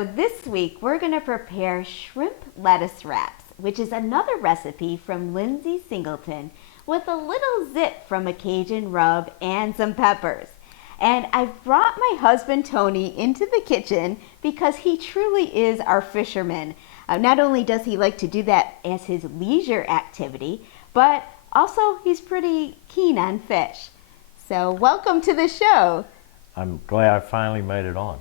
So this week we're going to prepare shrimp lettuce wraps, which is another recipe from Lindsay Singleton with a little zip from a Cajun rub and some peppers. And I've brought my husband Tony into the kitchen because he truly is our fisherman. Not only does he like to do that as his leisure activity, but also he's pretty keen on fish. So welcome to the show. I'm glad I finally made it on.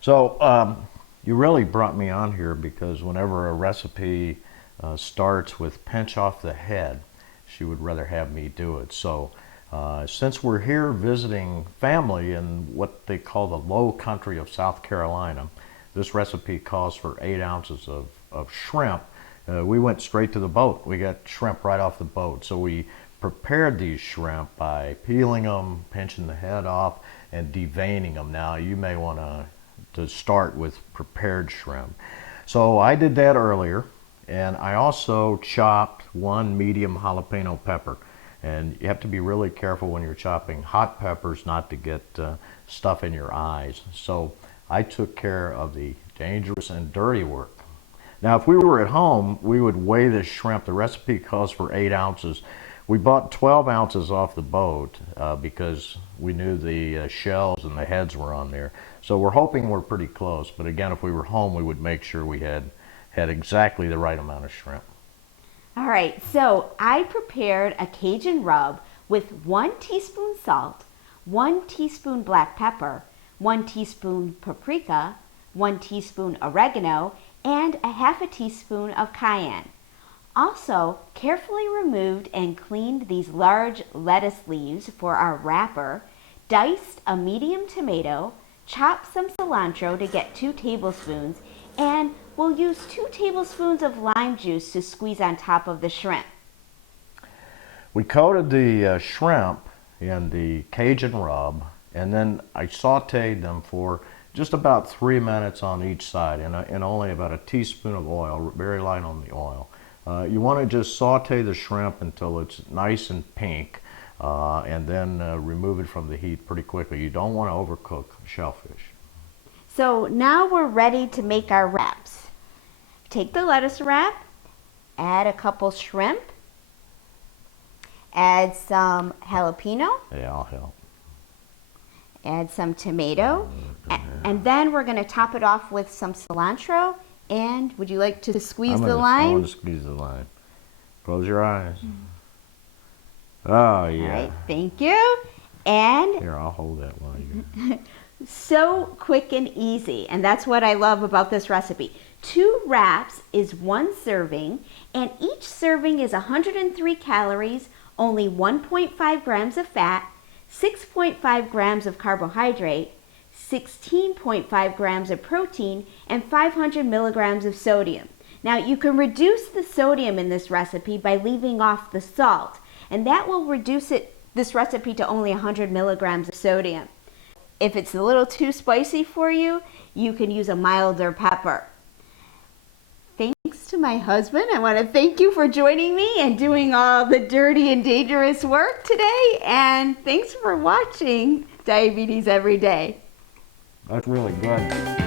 So you really brought me on here because whenever a recipe starts with pinch off the head, she would rather have me do it. So since we're here visiting family in what they call the low country of South Carolina, this recipe calls for 8 ounces of shrimp. We went straight to the boat. We got shrimp right off the boat. So we prepared these shrimp by peeling them, pinching the head off, and deveining them. Now you may want to start with prepared shrimp. So I did that earlier, and I also chopped 1 medium jalapeno pepper. And you have to be really careful when you're chopping hot peppers not to get stuff in your eyes. So I took care of the dangerous and dirty work. Now if we were at home, we would weigh this shrimp. The recipe calls for 8 ounces. We bought 12 ounces off the boat because we knew the shells and the heads were on there. So we're hoping we're pretty close. But again, if we were home, we would make sure we had exactly the right amount of shrimp. All right, so I prepared a Cajun rub with 1 teaspoon salt, 1 teaspoon black pepper, 1 teaspoon paprika, 1 teaspoon oregano, and a half a teaspoon of cayenne. Also, carefully removed and cleaned these large lettuce leaves for our wrapper, diced a medium tomato, chopped some cilantro to get 2 tablespoons, and we'll use 2 tablespoons of lime juice to squeeze on top of the shrimp. We coated the shrimp in the Cajun rub, and then I sauteed them for just about 3 minutes on each side in only about a teaspoon of oil, very light on the oil. You want to just saute the shrimp until it's nice and pink, and then remove it from the heat pretty quickly. You don't want to overcook shellfish. So now we're ready to make our wraps. Take the lettuce wrap, add a couple shrimp, add some jalapeno. Yeah, I'll help. Add some tomato, and then we're going to top it off with some cilantro. And would you like to squeeze the lime? I want to squeeze the lime. Close your eyes. Oh, yeah. All right, thank you. And here, I'll hold that while you. So quick and easy, and that's what I love about this recipe. 2 wraps is 1 serving, and each serving is 103 calories, only 1.5 grams of fat, 6.5 grams of carbohydrate, 16.5 grams of protein, and 500 milligrams of sodium. Now you can reduce the sodium in this recipe by leaving off the salt, and that will reduce this recipe to only 100 milligrams of sodium. If it's a little too spicy for you, you can use a milder pepper. Thanks to my husband. I want to thank you for joining me and doing all the dirty and dangerous work today. And thanks for watching Diabetes Every Day. That's really good.